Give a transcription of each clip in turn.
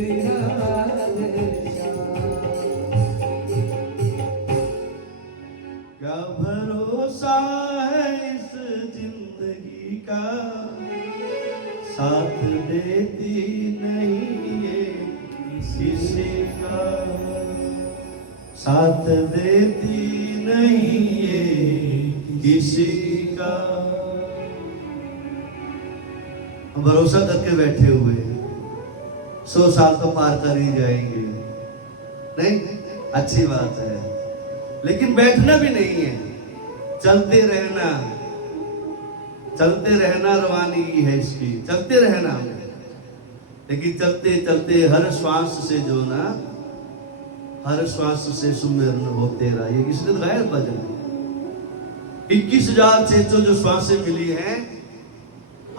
क्या भरोसा है इस जिंदगी का, साथ देती नहीं ये किसी का, साथ देती नहीं ये किसी का। भरोसा करके बैठे हुए 100 साल तो पार कर ही जाएंगे, नहीं अच्छी बात है, लेकिन बैठना भी नहीं है, चलते रहना, चलते रहना रवानगी है इसकी, चलते रहना। लेकिन चलते चलते हर श्वास से जो ना, हर श्वास से सुमिरन हो तेरा, ये किसने गाया भजन। 21,600 जो श्वासें मिली हैं,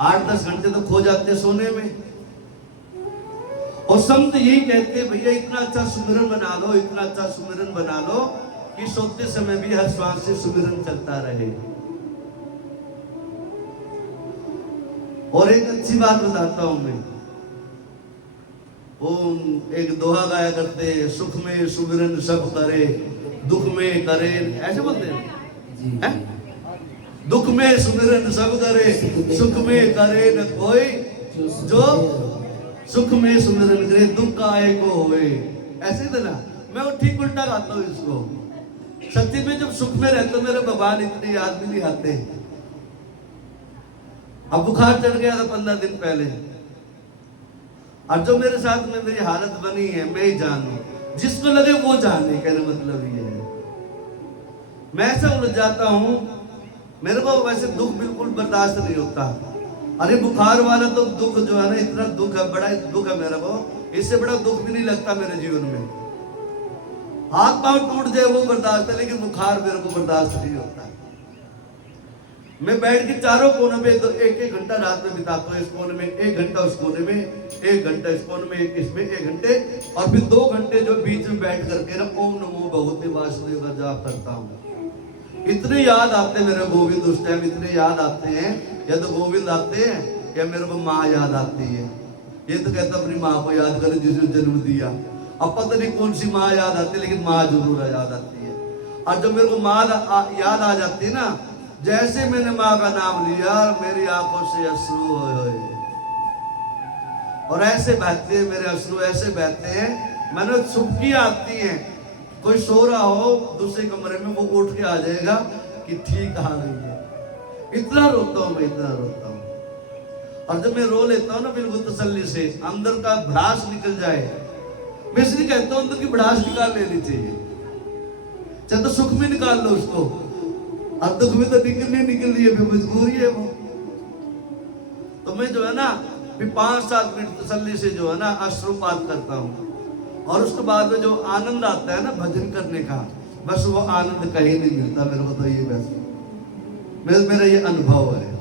8-10 घंटे तो खो जाते सोने में। और संत यही कहते भैया इतना अच्छा सुमिरन बना लो, इतना अच्छा सुमिरन बना लो कि सोते समय भी हर श्वास से सुमिरन चलता रहे। और एक अच्छी बात बताता हूं मैं, ओम एक दोहा गाया करते, सुख में सुमिरन सब करे, दुख में करे, ऐसे बोलते हैं, दुख में सुमिरन सब करे, सुख में करे न कोई, जो सुख में सुमिरन करे दुख आए को होए। ऐसे ही ना, मैं वो ठीक उल्टा गाता हूँ इसको। सच्ची में जब सुख में रहते मेरे भगवान इतने याद भी नहीं आते। अब बुखार चढ़ गया था 15 दिन पहले, और जो मेरे साथ में मेरी हालत बनी है मैं ही जानू, जिसको लगे वो जाने, कहने मतलब ये है। मैं ऐसा उलझ जाता हूं, मेरे को वैसे दुख बिल्कुल बर्दाश्त नहीं होता। अरे बुखार वाला तो दुख जो है ना, इतना दुख है, बड़ा दुख है मेरे को, इससे बड़ा दुख भी नहीं लगता मेरे जीवन में। हाथ पांव टूट जाए वो बर्दाश्त है, लेकिन बुखार मेरे को बर्दाश्त नहीं होता। मैं बैठ के चारों कोनों पे तो 1-1 घंटा रात में बिताता हूँ। इस कोने में 1 घंटा, उस कोने में 1 घंटा, इस कोने में इसमें 1 घंटे, और फिर 2 घंटे जो बीच में बैठ करके ना ओम नमो भगवते वासुदेव का जाप करता हूँ। इतने याद आते हैं मेरे गोविंद उस टाइम, इतने याद आते हैं, या तो गोविंद आते हैं या मेरे को माँ याद आती है। ये तो कहता अपनी माँ को याद करे जिसने जन्म दिया। अब पता नहीं कौन सी माँ याद आती है, लेकिन माँ जरूर याद आती है। और जब मेरे को माँ याद आ जाती है ना, जैसे मैंने माँ का नाम लिया, मेरी आंखों से अश्रु होए, और ऐसे बहते हैं मेरे अश्रु, ऐसे बहते हैं। मैंने सुबकियां आती हैं, कोई सो रहा हो दूसरे कमरे में, वो उठ के आ जाएगा कि ठीक आ गई है। इतना रोता हूं मैं, इतना रोता हूं। और जब मैं रो लेता हूं ना बिल्कुल तसल्ली से, अंदर का भड़ास निकल जाए, मैं इसलिए कहता हूं अंदर की भड़ास निकाल लेनी चाहिए। चाहे तो सुख में निकाल लो उसको, अब दुख में तो निकल रही है, मजबूरी है वो। तो मैं जो है ना 5-7 मिनट तसल्ली से जो है ना अश्रुपात करता हूँ, और उसके बाद में जो आनंद आता है ना भजन करने का, बस वो आनंद कहीं नहीं मिलता मेरे को। तो ये बस मेरा ये अनुभव है।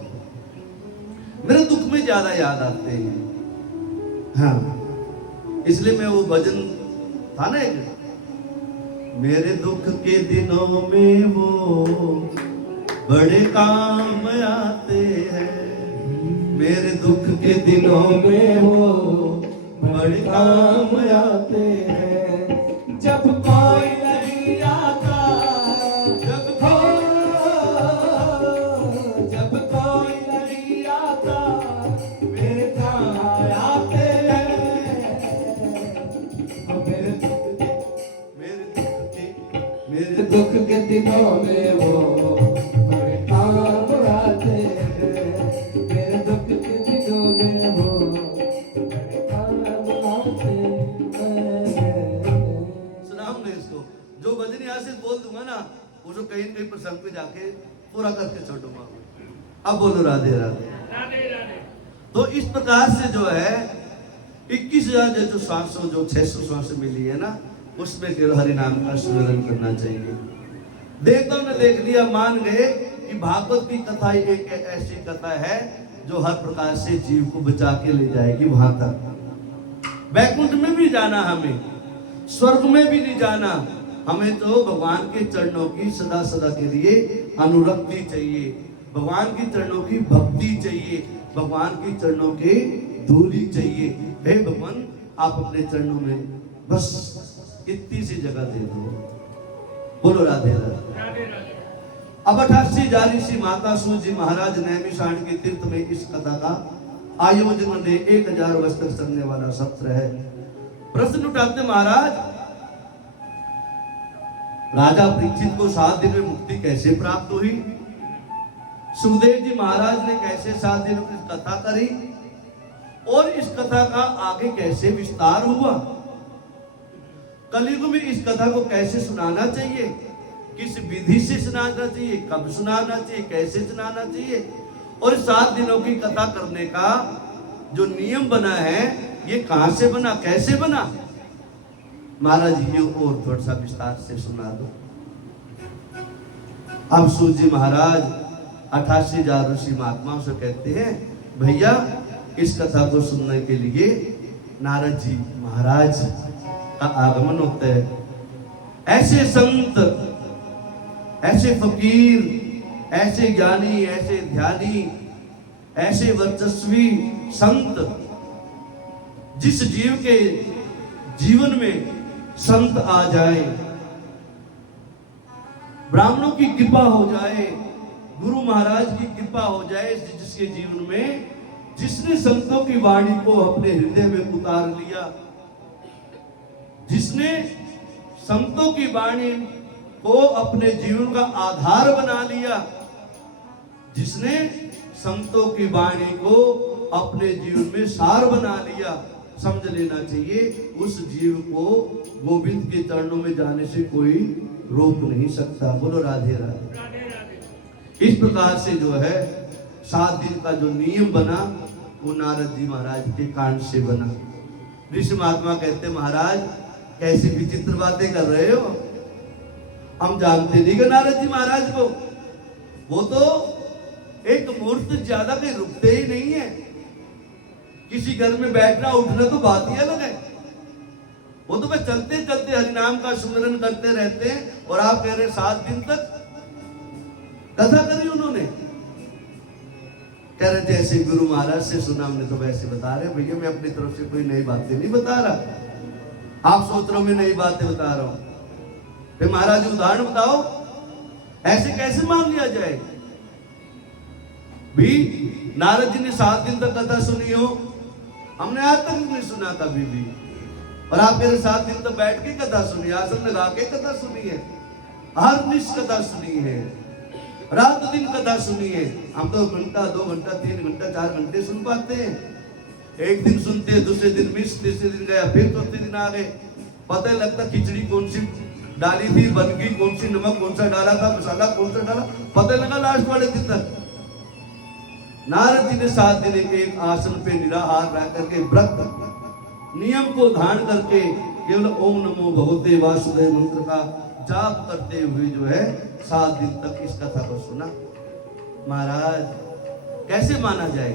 मेरे दुख में ज्यादा याद आते हैं, हाँ, इसलिए मैं वो भजन था ना एक, मेरे दुख के दिनों में वो बड़े काम आते हैं, मेरे दुख के दिनों में वो बड़े काम आते हैं। जब कोई नहीं आता, जब कोई नहीं आता, मेरे काम आते हैं। मेरे दुख के दिनों में वो बड़े काम आते हैं, मेरे दुख के दिनों में वो बड़े काम आते हैं। सुना हमने इसको, जो भजन यहाँ से बोल दूंगा ना, उसको कहीं न कहीं प्रसंग पे जाके पूरा करके छोड़ूंगा। अब बोलो राधे राधे, राधे राधे। तो इस प्रकार से जो है 21,000 जो श्वासों, जो 600 श्वास मिली है ना, उसमें केवल हरि नाम का स्मरण करना चाहिए। देवताओं ने देख लिया, मान गए कि भागवत की कथा एक ऐसी कथा है जो हर प्रकार से जीव को बचा के ले जाएगी वहां तक। वैकुंठ में भी जाना, हमें स्वर्ग में भी नहीं जाना, हमें तो भगवान के चरणों की सदा सदा के लिए अनुरक्ति चाहिए, भगवान की चरणों की भक्ति चाहिए, भगवान की चरणों की धूली चाहिए। हे भगवान, आप अपने चरणों में बस इतनी सी जगह दे दो। बोलो राधे राधे। अब 88 जारी सी माता सूजी महाराज नैमिषारण्य के तीर्थ में इस कथा का आयोजन ने 1000 वर्ष तक चलने वाला सत्र है। प्रश्न उठाते महाराज, राजा परीक्षित को 7 दिन में मुक्ति कैसे प्राप्त हुई? सुखदेव जी महाराज ने कैसे 7 दिनों की कथा करी और इस कथा का आगे कैसे विस्तार हुआ? कलयुग में इस कथा को कैसे सुनाना चाहिए, किस विधि से सुनाना चाहिए, कब सुनाना चाहिए, कैसे सुनाना चाहिए, और 7 दिनों की कथा करने का जो नियम बना है ये कहां से बना, कैसे बना? महाराज ये और थोड़ा सा विस्तार से सुना दो। अब सूत जी महाराज 88,000 ऋषि महात्माओं से कहते हैं, भैया इस कथा को सुनने के लिए नारद जी महाराज का आगमन होता है। ऐसे संत, ऐसे फकीर, ऐसे ज्ञानी, ऐसे ध्यानी, ऐसे वर्चस्वी संत, जिस जीव के जीवन में संत आ जाए, ब्राह्मणों की कृपा हो जाए, गुरु महाराज की कृपा हो जाए, जिसके जीवन में, जिसने संतों की वाणी को अपने हृदय में उतार लिया, जिसने संतों की वाणी को अपने जीवन का आधार बना लिया, जिसने संतों की वाणी को अपने जीवन में सार बना लिया, समझ लेना चाहिए उस जीव को गोविंद के चरणों में जाने से कोई रोक नहीं सकता। बोलो राधे राधे। इस प्रकार से जो है 7 दिन का जो नियम बना वो नारद जी महाराज के कांड से बना। ऋषि महात्मा कहते, महाराज कैसी विचित्र बातें कर रहे हो, हम जानते नहीं कि नारद जी महाराज को, वो तो एक मूर्त ज्यादा कहीं रुकते ही नहीं है। किसी घर में बैठना उठना तो बात ही अलग है, वो तो मैं चलते चलते हरिनाम का सुमिरन करते रहते हैं, और आप कह रहे 7 दिन तक कथा करी उन्होंने। कह रहे जैसे गुरु महाराज से सुना हमने तो वैसे बता रहे। भैया मैं अपनी तरफ से कोई नई बातें नहीं बता रहा, आप सोच रहे हो मैं नई बातें बता रहा हूं। फिर महाराज उदाहरण बताओ, ऐसे कैसे मान लिया जाए? भी नारद जी ने 7 दिन तक कथा सुनी हो, हमने आज तक नहीं सुना कभी भी। और आप मेरे 7 दिन तक बैठ के कथा सुनी, आसन लगा के कथा सुनी है, हर निश कथा सुनी है, रात दिन कथा सुनी है। हम तो घंटा, 2 घंटा, 3 घंटा, 4 घंटे सुन पाते हैं। एक दिन सुनते हैं, दूसरे दिन मिस, तीसरे दिन गया, फिर चौथे दिन आ गए, पता ही लगता खिचड़ी कौन सी डाली थी, बन गई कौन सी, नमक कौन सा डाला था, मसाला कौन सा डाला, पता लगा लास्ट वाले दिन तक। नारद जी ने 7 दिन एक आसन पे निराहार रह करके व्रत नियम को धारण करके केवल ओम नमो भगवते वासुदेव मंत्र का जाप करते हुए जो है 7 दिन तक इस कथा को सुना। महाराज कैसे माना जाए?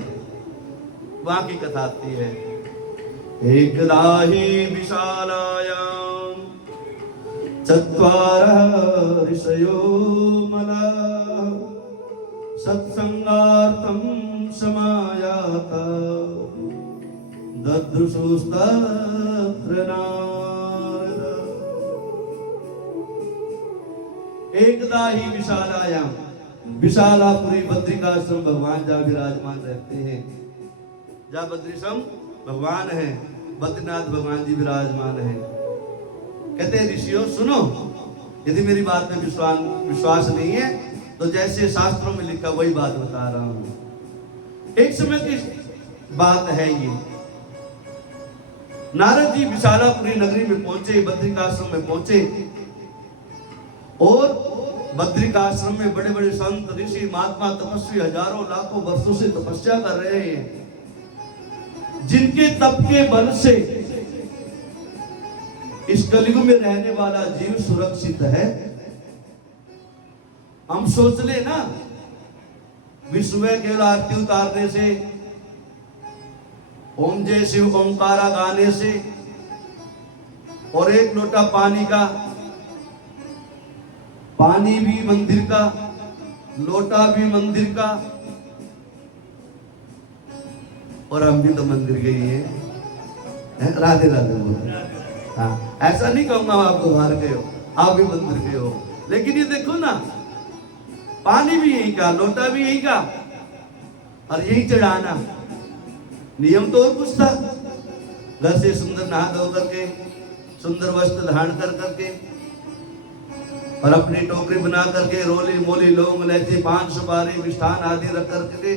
वहां की कथा आती है, एकदा हि विशालायां चत्वारः ऋषयो मला सत्संगार्थं समायाता ददृशुस्तत्र नारद। एकदा ही विशालायाम, विशालापुरी बद्रिकाश्रम भगवान जहाँ विराजमान रहते हैं, जहाँ बद्रीश्रम भगवान है, बद्रीनाथ भगवान जी विराजमान है। कहते हैं ऋषियों सुनो, यदि मेरी बात में विश्वास नहीं है तो जैसे शास्त्रों में लिखा वही बात बता रहा हूं। एक समय की बात है ये, नारद जी विशालापुरी नगरी में पहुंचे, बद्रिकाश्रम में पहुंचे, और बद्रिकाश्रम में बड़े बड़े संत, ऋषि, महात्मा, तपस्वी हजारों लाखों वर्षों से तपस्या कर रहे हैं, जिनके तप के बल से इस कलयुग में रहने वाला जीव सुरक्षित है। हम सोच ले ना, विश्व में केवल आरती उतारने से, ओम जय शिव ओंकारा गाने से, और एक लोटा पानी का, पानी भी मंदिर का, लोटा भी मंदिर का, और हम भी तो मंदिर के ही हैं। राधे राधे बोलो। हाँ, ऐसा नहीं कहूंगा आप तो बाहर गए हो, आप भी मंदिर गए हो, लेकिन ये देखो ना, पानी भी यही का, लोटा भी यही का, और यही चढ़ाना। नियम तो और कुछ था, घर से सुंदर नहा धो करके, सुंदर वस्त्र धारण कर करके, और अपनी टोकरी बना करके रोली मोली लौंग इलायची पान सुपारी मिष्ठान आदि रख करके,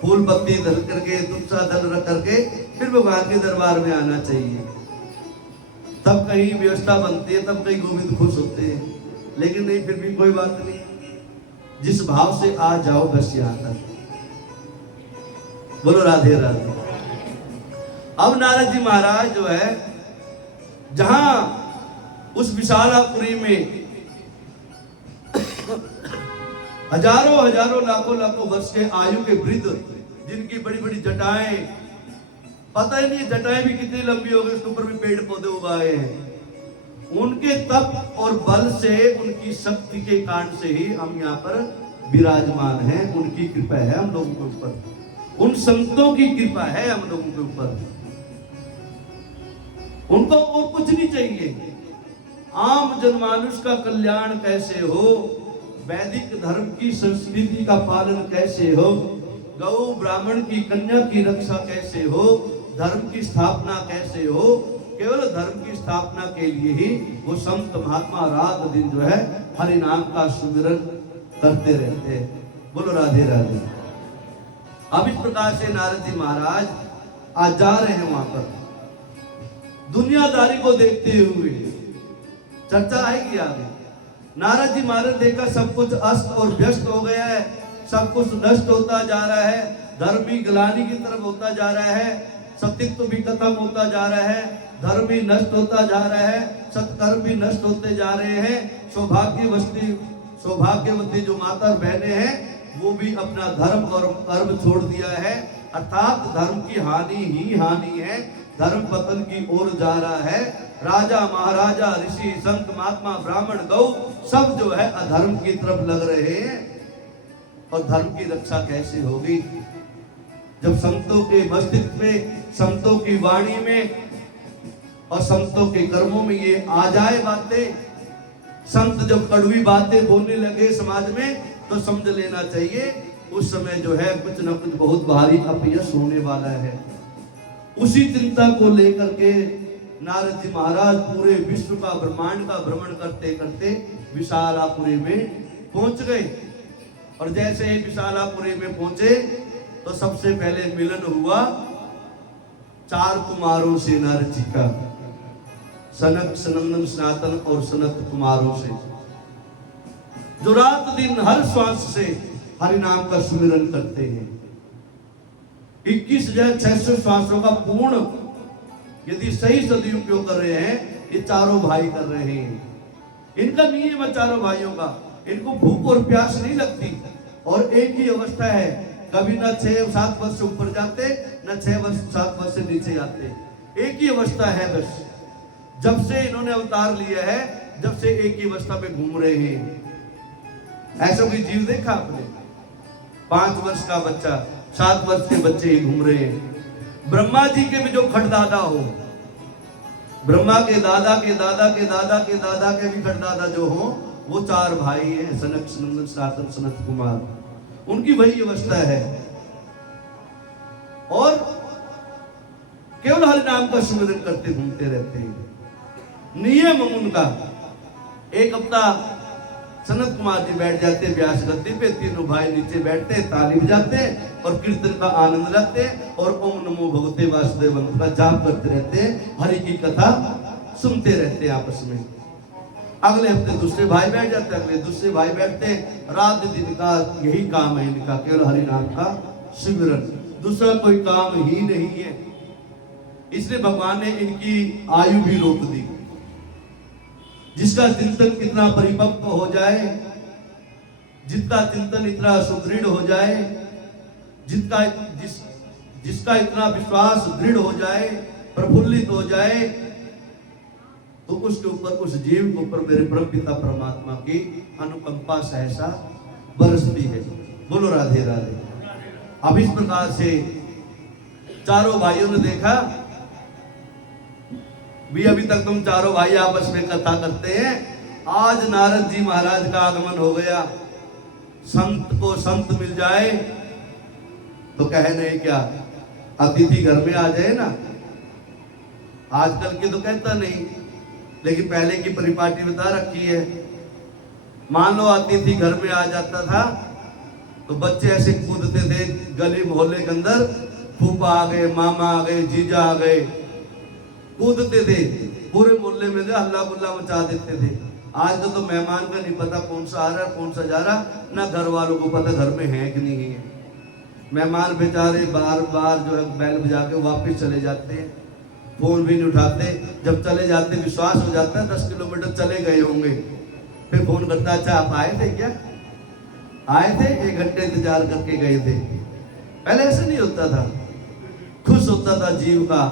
फूल पत्ती धर करके, तुलसा दल रख करके, फिर भगवान के दरबार में आना चाहिए। तब कहीं व्यवस्था बनती है, तब कहीं गोविंद खुश होते हैं। लेकिन नहीं, फिर भी कोई बात नहीं, जिस भाव से आ जाओ बस यहाँ तक। बोलो राधे राधे। अब नारद जी महाराज जो है, जहां उस विशालापुरी में हजारों हजारों लाखों लाखों वर्ष के आयु के वृद्ध, जिनकी बड़ी बड़ी जटाएं, पता ही नहीं जटाएं भी कितनी लंबी हो गई, उसके ऊपर भी पेड़ पौधे उगाए हैं, उनके तप और बल से, उनकी शक्ति के कारण से ही हम यहाँ पर विराजमान हैं। उनकी कृपा है हम लोगों के ऊपर, उन संतों की कृपा है हम लोगों के ऊपर। उनको और कुछ नहीं चाहिए। आम जनमानुष का कल्याण कैसे हो, वैदिक धर्म की संस्कृति का पालन कैसे हो, गौ ब्राह्मण की कन्या की रक्षा कैसे हो, धर्म की स्थापना कैसे हो, केवल धर्म की स्थापना के लिए ही वो संत महात्मा रात दिन जो है हरि नाम का सुमिरन करते रहते हैं। बोलो राधे राधे। अब इस प्रकार से नारद जी महाराज आज जा रहे हैं वहां पर, दुनियादारी को देखते हुए। चर्चा आएगी आगे। नारद जी महाराज देखा सब कुछ अस्त और व्यस्त हो गया है, सब कुछ नष्ट होता जा रहा है, धर्म भी ग्लानि की तरफ होता जा रहा है, सतीत्व भी खत्म होता जा रहा है, धर्म भी नष्ट होता जा रहा है, सत्कर्म भी नष्ट होते जा रहे हैं। सौभाग्यवती जो माता बहनें हैं, वो भी अपना धर्म और कर्म छोड़ दिया है, अर्थात धर्म की हानि ही हानि है, धर्म पतन की ओर जा रहा है। राजा महाराजा ऋषि संत महात्मा ब्राह्मण गौ सब जो है अधर्म की तरफ लग रहे हैं। और धर्म की रक्षा कैसे होगी जब संतों के मस्तिष्क में, संतों की वाणी में और संतों के कर्मों में ये आ जाए बातें। संत जब कड़वी बातें बोलने लगे समाज में, तो समझ लेना चाहिए उस समय जो है कुछ न कुछ बहुत भारी अपयश होने वाला है। उसी चिंता को लेकर के नारद जी महाराज पूरे विश्व का, ब्रह्मांड का भ्रमण करते करते विशालापुरी में पहुंच गए। और जैसे ही विशालापुरी में पहुंचे, तो सबसे पहले मिलन हुआ 4 कुमारों से नारद जी का, सनक सनंदन सनातन और सनत कुमारों से, जो रात दिन हर श्वास से हरि नाम का सुमिरन करते हैं। 21,600 श्वासों का पूर्ण यदि सही सदुपयोग कर रहे हैं, ये चारों भाई कर रहे हैं। इनका नियम है चारों भाइयों का, इनको भूख और प्यास नहीं लगती, और एक ही अवस्था है, कभी ना 6-7 वर्ष से ऊपर जाते, ना 6-7 वर्ष से नीचे आते, एक ही अवस्था है बस। जब से इन्होंने अवतार लिया है, जब से एक ही अवस्था पे घूम रहे हैं। ऐसा कोई जीव देखा आपने? 5 वर्ष का बच्चा, 7 वर्ष के बच्चे ही घूम रहे हैं। ब्रह्मा जी के भी जो खड़दादा हो, ब्रह्मा के दादा के दादा के दादा के दादा के भी खड़दादा जो हो, वो 4 भाई हैं, सनक सनंदन सनातन सनत कुमार। उनकी वही अवस्था है, और केवल हरि नाम का सुमिरन करते घूमते रहते हैं। नियम उनका, एक हफ्ता सनत कुमार जी बैठ जाते व्यास गद्दी पे, तीनों भाई नीचे बैठते, ताली बजाते और कीर्तन का आनंद लेते, और ओम नमो भगवते वासुदेव का जाप करते रहते, हरि की कथा सुनते रहते आपस में। अगले हफ्ते दूसरे भाई बैठ जाते, अगले दूसरे भाई बैठते, रात दिन का यही काम है इनका, केवल हरि नाम का सिमरन, दूसरा कोई काम ही नहीं है। इसलिए भगवान ने इनकी आयु भी रोक दी। जिसका चिंतन कितना परिपक्व हो जाए, जिसका चिंतन इतना सुदृढ़ हो जाए, जिसका इतना विश्वास दृढ़ हो जाए, प्रफुल्लित हो जाए, तो उसके ऊपर, उस जीव के ऊपर मेरे परम पिता परमात्मा की अनुकंपा सहसा बरसती है। बोलो राधे राधे। अब इस प्रकार से चारों भाइयों ने देखा भी अभी तक तुम चारों भाई आपस में कथा करते हैं, आज नारद जी महाराज का आगमन हो गया। संत को संत मिल जाए तो कहे नहीं क्या, अतिथि घर में आ जाए ना। आजकल की तो कहता नहीं, लेकिन पहले की परिपाटी बता रखी है। मान लो अतिथि घर में आ जाता था तो बच्चे ऐसे कूदते थे गली मोहल्ले के अंदर, फूफा आ गए, मामा आ गए, जीजा आ गए, कूदते थे, पूरे मोहल्ले में हल्ला गुल्ला मचा देते थे। आज तो मेहमान का नहीं पता कौन सा आ रहा है कौन सा जा रहा, ना घर वालों को पता घर में है कि नहीं है। मेहमान बेचारे बार बार जो है बैल बजा के वापिस चले जाते हैं, फोन भी नहीं उठाते। जब चले जाते विश्वास हो जाता है 10 किलोमीटर चले गए होंगे, फिर फोन करता, अच्छा आप आए थे क्या? आए थे, 1 घंटे इंतजार करके गए थे। पहले ऐसे नहीं होता था, खुश होता था जीव का,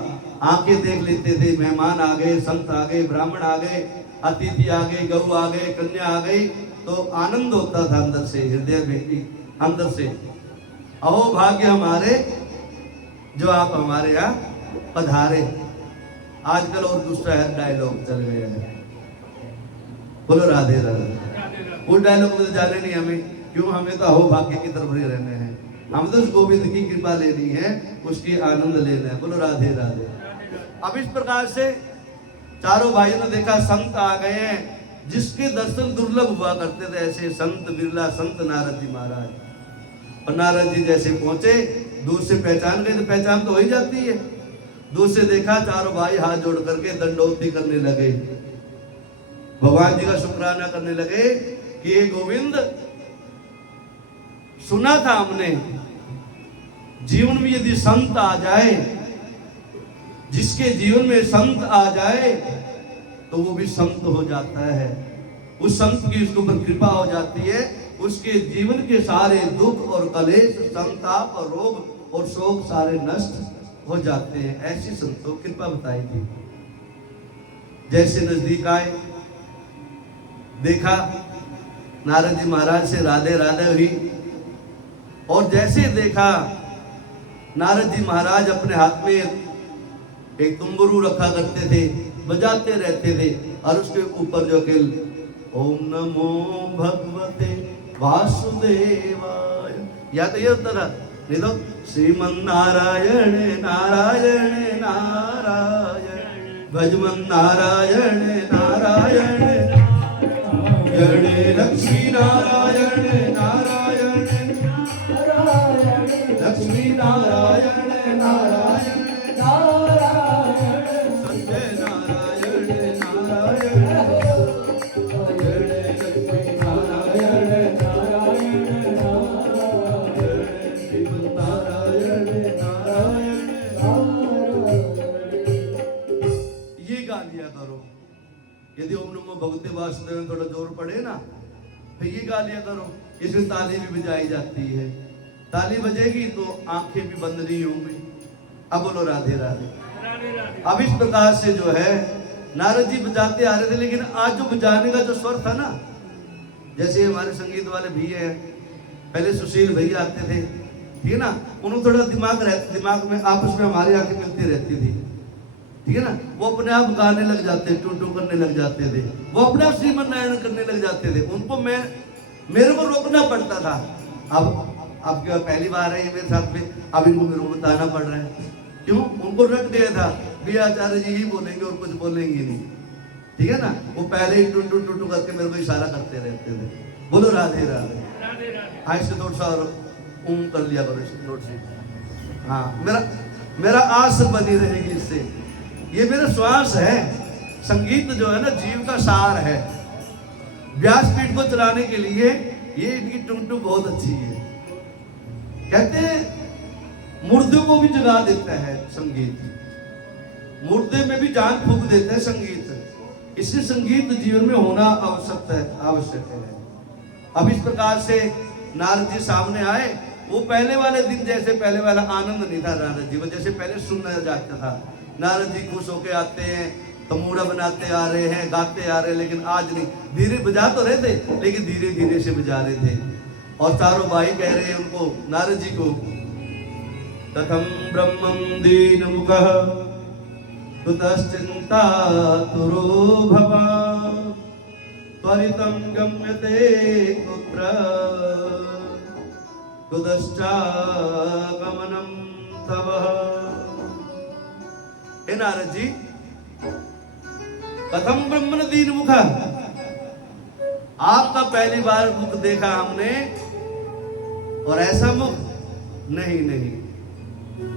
आंखें देख लेते थे, मेहमान आ गए, संत आ गए, ब्राह्मण आ गए, अतिथि आ गए, गऊ आ गए, कन्या आ गई, तो आनंद होता था अंदर से, हृदय में अंदर से। अहो भाग्य हमारे जो आप हमारे यहाँ पधारे। आजकल और दूसरा डायलॉग चल गया है, बोलो राधे राधे। वो डायलॉग में तो जाने नहीं हमें, क्यों? हमें तो अहो भाग्य की तरफ ही रहने हैं, हम तो उस गोविंद की कृपा लेनी है, उसकी आनंद लेना है। बोलो राधे राधे। अब इस प्रकार से चारों भाइयों ने देखा संत आ गए हैं, जिसके दर्शन दुर्लभ हुआ करते थे, ऐसे संत बिरला संत नारद जी महाराज। और नारद जी जैसे पहुंचे, दूर से पहचान गए, तो पहचान तो हो ही जाती है। दूर से देखा, चारों भाई हाथ जोड़ करके दंडोती करने लगे, भगवान जी का शुक्राना करने लगे कि ये गोविंद, सुना था हमने जीवन में यदि संत आ जाए, जिसके जीवन में संत आ जाए तो वो भी संत हो जाता है, उस संत की उसके ऊपर कृपा हो जाती है, उसके जीवन के सारे दुख और कलेश, संताप और रोग और शोक सारे नष्ट हो जाते हैं। ऐसी संतों की कृपा बताई थी। जैसे नजदीक आए, देखा नारद जी महाराज से राधे राधे हुई, और जैसे देखा नारद जी महाराज अपने हाथ में एक तुम्बरू रखा करते थे, बजाते रहते थे, और उसके ऊपर जो कि ओम नमो भगवते वासुदेवाय, या तो ये होता था, नहीं तो श्रीमन नारायण नारायण नारायण, भजमन नारायण नारायण नारायण, लक्ष्मी नारायण नारायण नारायण, लक्ष्मी नारायण नारायण नारायण, संजय नारायण नारायण नारायण, लक्ष्मी नारायण नारायण नारायण, श्रीमन नारायण नारायण नारायण। ये गा लिया करो। यदि ओम नमो भगवते वासुदेव में थोड़ा जोर पड़े ना, तो ये गा लिया करो। इसमें ताली भी बजाई जाती है, ताली बजेगी तो आंखें भी बंद नहीं होंगी। अब बोलो राधे राधे। अब इस प्रकार से जो है नारद जी बजाते आ रहे थे, लेकिन आज जो बजाने का जो स्वर था ना, जैसे हमारे संगीत वाले भैया हैं, पहले सुशील भैया आते थे, ठीक है ना, उन्होंने थोड़ा दिमाग में आपस में हमारी आंखें मिलती रहती थी, ठीक है ना, वो अपने आप गाने लग जाते, टू टू करने लग जाते थे, वो अपने आप श्रीमन नारायण करने लग जाते थे। उनको मेरे को रोकना पड़ता था। अब क्या पहली बार है ये मेरे साथ में, अब इनको मेरे को बताना पड़ रहा है, क्यों? उनको रट गया था भी आचार्य जी ही बोलेंगे और कुछ बोलेंगे नहीं, ठीक है ना। वो पहले ही टू टू टू टू करके मेरे को इशारा करते रहते थे। बोलो राधे राधे। आज से थोड़ा सा कर लिया करो नोट से। हाँ, मेरा आस बनी रहेगी इससे। ये मेरा श्वास है। संगीत जो है ना जीव का सार है। व्यासपीठ को चलाने के लिए ये इनकी टुमटुम बहुत अच्छी है। कहते हैं मुर्दे को भी जगा देता है संगीत, मुर्दे में भी जान फूंक देता है संगीत। इसलिए संगीत जीवन में होना आवश्यक है। अब इस प्रकार से नारद जी सामने आए। वो पहले वाले दिन जैसे पहले वाला आनंद नहीं था नारद जी को, जैसे पहले सुनना जाता था। नारद जी खुश होके आते हैं, तमूड़ा बनाते आ रहे हैं, गाते आ रहे हैं, लेकिन आज नहीं। धीरे बजा तो रहे थे, लेकिन धीरे धीरे से बजा रहे थे। और चारों भाई कह रहे हैं उनको, नारद जी को, तथम ब्रह्मं दीन मुखः कुतश्चिंता तुरो भवा त्वरितं गम्यते कुत्र कुतश्चागमनं तव। हे नारद जी, कथम ब्रह्मण दीन मुख, आपका पहली बार मुख देखा हमने, और ऐसा मुख नहीं नहीं।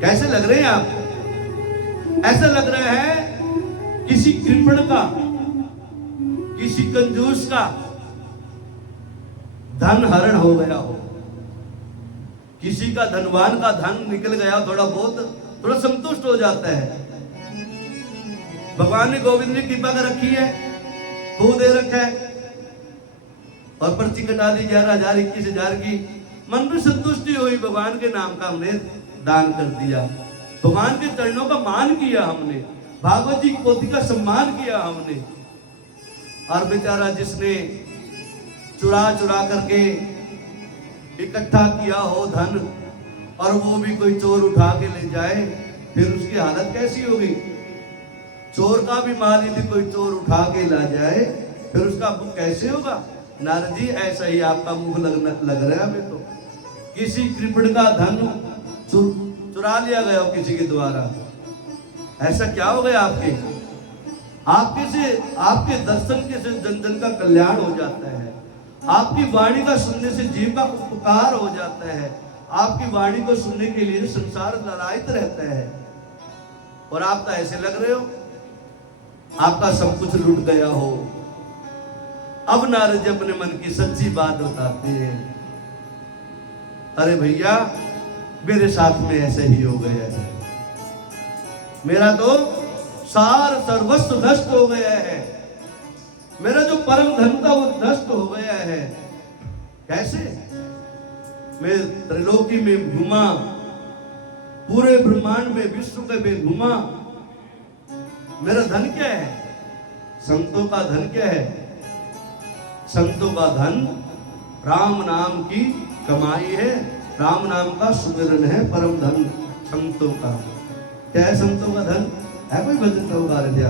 कैसे लग रहे हैं आप? ऐसा लग रहा है किसी कृपण का, किसी कंजूस का धन हरण हो गया हो, किसी का धनवान का धन निकल गया, थोड़ा बहुत थोड़ा संतुष्ट हो जाता है। भगवान ने गोविंद ने कृपा कर रखी है, खो दे रखा है, और पर्ची कटा दी 11,000 21,000 की, मन में संतुष्टि हुई, भगवान के नाम का हमने दान कर दिया, भगवान के चरणों का मान किया हमने, भागवत जी पोथी का सम्मान किया हमने। और बेचारा जिसने चुरा चुरा करके इकट्ठा किया हो धन, और वो भी कोई चोर उठा के ले जाए, फिर उसकी हालत कैसी होगी? चोर का भी माल यदि कोई चोर उठा के ला जाए, फिर उसका मुख कैसे होगा? नारद जी, ऐसा ही आपका मुख लग रहा है हमें तो। किसी कृपण का धन चुरा लिया गया हो किसी के द्वारा, ऐसा क्या हो गया आपके? आपके दर्शन के से जन जन का कल्याण हो जाता है, आपकी वाणी का सुनने से जीव का उपकार हो जाता है, आपकी वाणी को सुनने के लिए संसार ललायित रहता है, और आप तो ऐसे लग रहे हो आपका सब कुछ लूट गया हो। अब नारद जी अपने मन की सच्ची बात बताते हैं, अरे भैया, मेरे साथ में ऐसे ही हो गया है, मेरा तो सार सर्वस्व नष्ट हो गया है, मेरा जो परम धन था वो नष्ट हो गया है। कैसे? मैं त्रिलोकी में घूमा, पूरे ब्रह्मांड में विश्व में घूमा, मेरा धन क्या है? संतों का धन क्या है? संतों का धन राम नाम की कमाई है, राम नाम का सुमिरन है, परम धन संतों का। क्या है संतों का धन? है कोई भजन का उदाहरण दिया?